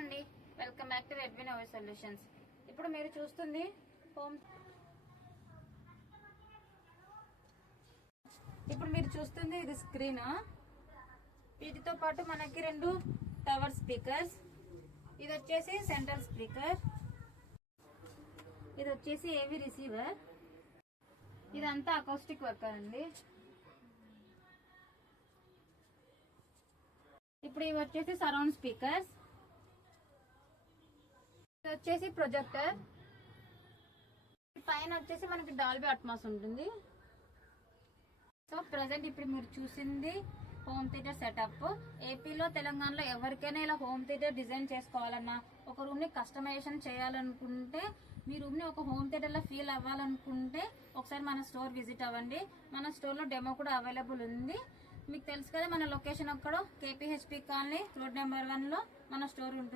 అండి, welcome back to Redmi Noway solutions. ఇప్పుడు మీరు చూస్తుంది ఇది స్క్రీన్. వీటితో పాటు మనకి 2 టవర్ స్పీకర్స్, ఇది వచ్చేసి సెంట్రల్ స్పీకర్, ఇది వచ్చేసి ఏవి రిసీవర్. ఇదంతా అకౌస్టిక్ వర్కర్ అండి. ఇప్పుడు ఇవి వచ్చేసి సరౌండ్ స్పీకర్స్, ఇది వచ్చేసి ప్రొజెక్టర్. పైన వచ్చేసి మనకి డాల్బీ అట్మాస్ ఉంటుంది. సో ప్రజెంట్ ఇప్పుడు మీరు చూసింది హోమ్ థియేటర్ సెటప్. ఏపీలో తెలంగాణలో ఎవరికైనా ఇలా హోమ్ థియేటర్ డిజైన్ చేసుకోవాలన్నా, ఒక రూమ్ ని కస్టమైజేషన్ చేయాలనుకుంటే, మీ రూమ్ ని ఒక హోమ్ థియేటర్ లో ఫీల్ అవ్వాలనుకుంటే ఒకసారి మన స్టోర్ విజిట్ అవ్వండి. మన స్టోర్ లో డెమో కూడా అవైలబుల్ ఉంది. మీకు తెలుసు కదా మన లొకేషన్ అక్కడ KPHP కాలనీ రోడ్ నెంబర్ 1 లో మన స్టోర్ ఉంటుంది.